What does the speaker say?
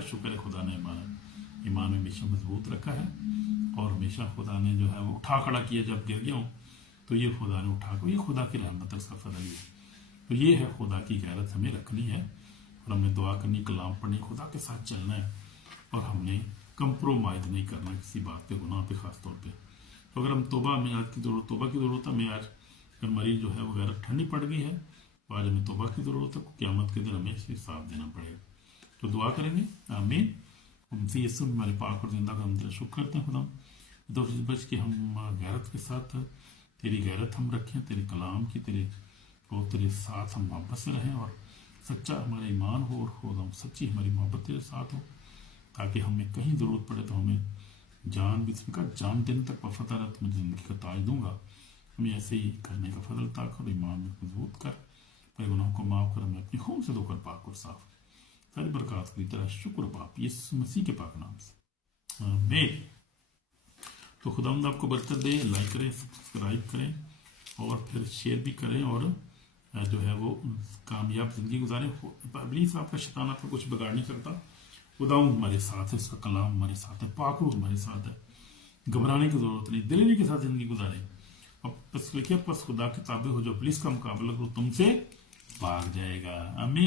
کا شکر ہے خدا نے ہمارا ایمان ہمیشہ مضبوط رکھا ہے، اور ہمیشہ خدا نے جو ہے وہ اٹھا کھڑا کیا، جب گر گیا ہوں تو یہ خدا نے اٹھا کر، یہ خدا کی رحمت ہے، اس کا فضل ہی ہے۔ تو یہ ہے خدا کی غیرت ہمیں رکھنی ہے، اور ہمیں دعا کرنی، کلام پڑھنی، خدا کے ساتھ چلنا ہے، اور ہم نے کمپرومائز نہیں کرنا کسی بات پہ، گناہ پہ خاص طور پہ۔ تو اگر ہم توبہ میں آج کی ضرورت، توبہ کی ضرورت ہے ہمیں آج، اگر مریض جو ہے وہ غیرت ٹھنڈی پڑ گئی ہے تو آج ہمیں توبہ کی ضرورت ہے، قیامت کے دن ہمیں اس حساب دینا پڑے گا۔ تو دعا کریں گے، آمین۔ ہم سے یسوع ہمارے پاک اور زندہ کا ہم تیرا شکر کرتے ہیں خدا، تو بچ کے ہم غیرت کے ساتھ تیری غیرت ہم رکھیں، تیرے کلام کی، تیرے ساتھ ہم محبت سے رہیں، اور سچا ہمارا ایمان ہو، اور خدا ہم سچی ہماری محبت تیرے ساتھ ہو، تاکہ ہمیں کہیں ضرورت پڑے تو ہمیں جان بھی کا جان دینے تک وفادار رہا، تو میں زندگی کا تاج دوں گا۔ ہمیں ایسے ہی کرنے کا فضل عطا کر، ایمان میں مضبوط کر، اپنے گناہوں کو معاف کر، ہمیں اپنی خون سے دھو کر پاک اور صاف، ساری برکات کی طرح شکر باپ یسوع مسیح کے پاک نام سے، آمین۔ تو خداوند آپ کو برکت دے، لائک کریں، سبسکرائب کریں، اور پھر شیئر بھی کریں، اور جو ہے وہ کامیاب زندگی گزاریں۔ ابلیس آپ کا، شیطان آپ کا کچھ بگاڑ نہیں سکتا، خداوند ہمارے ساتھ ہے، اس کا کلام ہمارے ساتھ ہے، پاک روح ہمارے ساتھ ہے، گھبرانے کی ضرورت نہیں، دلیری کے ساتھ زندگی گزاریں۔ اب بس لکھیے، بس خدا کے تابع ہو، جو ابلیس کا مقابلہ کرو تم سے بھاگ جائے گا، آمین۔